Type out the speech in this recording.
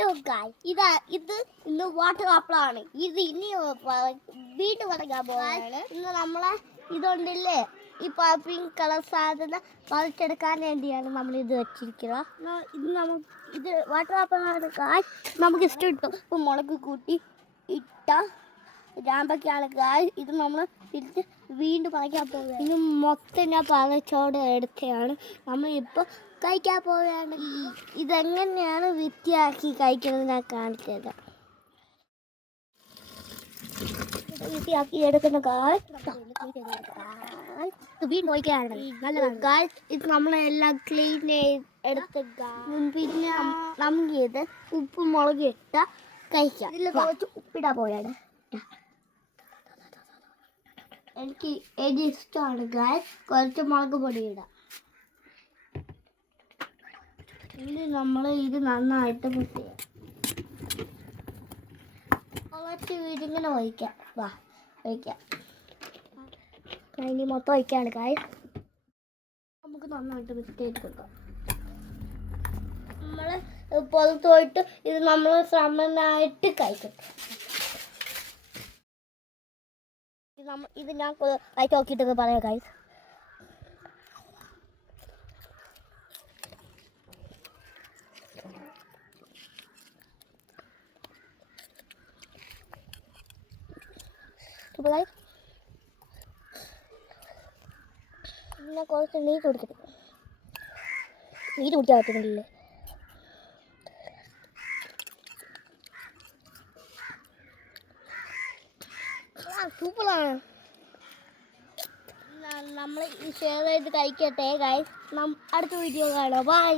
Hello ഗായ് ഇത് ഇന്ന് വാട്ടർ ആപ്പിളാണ്. ഇത് ഇനി വീണ്ടും പറയാൻ പോവാണ്. ഇന്ന് നമ്മളെ ഇതുകൊണ്ടില്ലേ ഈ പിങ്ക് കളർ സാധനം പറിച്ചെടുക്കാൻ വേണ്ടിയാണ് നമ്മൾ ഇത് വെച്ചിരിക്കുന്നത്. ഇത് വാട്ടർ ആപ്പിളാണ് ഗായ്. നമുക്ക് ഇഷ്ടം കിട്ടും. ഇപ്പം മുളക് കൂട്ടി ഇട്ട രാമ്പൊക്കെയാണ് ഗായ്. ഇത് നമ്മൾ തിരിച്ച് വീണ്ടും പറിക്കാൻ പോവുക. ഇത് മൊത്തം ഞാൻ പറിച്ചോടെ എടുത്തതാണ്. നമ്മളിപ്പോൾ കഴിക്കാൻ പോവുകയാണ്. ഇതെങ്ങനെയാണ് വൃത്തിയാക്കി കഴിക്കുന്നത് ഞാൻ കാണിച്ചത്. വൃത്തിയാക്കി എടുക്കുന്ന ഇത് നമ്മളെല്ലാം ക്ലീൻ എടുത്ത് പിന്നെ നമുക്ക് ഇത് ഉപ്പും മുളക് ഇട്ട കഴിക്കാം. ഇതിൽ കുറച്ച് ഉപ്പിടാൻ പോയാണ്. എനിക്ക് എരി ഇഷ്ടമാണ് ഗായ്. കുറച്ച് മുളക് പൊടി ഇടാം. ഇനി നമ്മൾ ഇത് നന്നായിട്ട് മിക്സ് ചെയ്യാം. കുറച്ച് വീടിങ്ങനെ ഒഴിക്കാം. ഒഴിക്കാം. ഇനി മൊത്തം ഒഴിക്കാണ് കായ്. നമുക്ക് നന്നായിട്ട് മിക്സ് ചെയ്ത് കൊടുക്കാം. നമ്മൾ പുറത്ത് പോയിട്ട് ഇത് നമ്മൾ സമനായിട്ട് കഴിക്കും. ഇത് ഞാൻ കഴിച്ച് നോക്കിയിട്ടൊക്കെ പറയാം കായ്. പിന്നെ കുറച്ച് നീര് കുടിക്കട്ടെ. നീര് കുടിക്കാൻ പറ്റുന്നില്ലേ? സൂപ്പറാണ്. നമ്മൾ ഷെയർ ചെയ്ത് കഴിക്കട്ടെ ഗൈസ്. അടുത്ത വീഡിയോ കാണാം. ബൈ.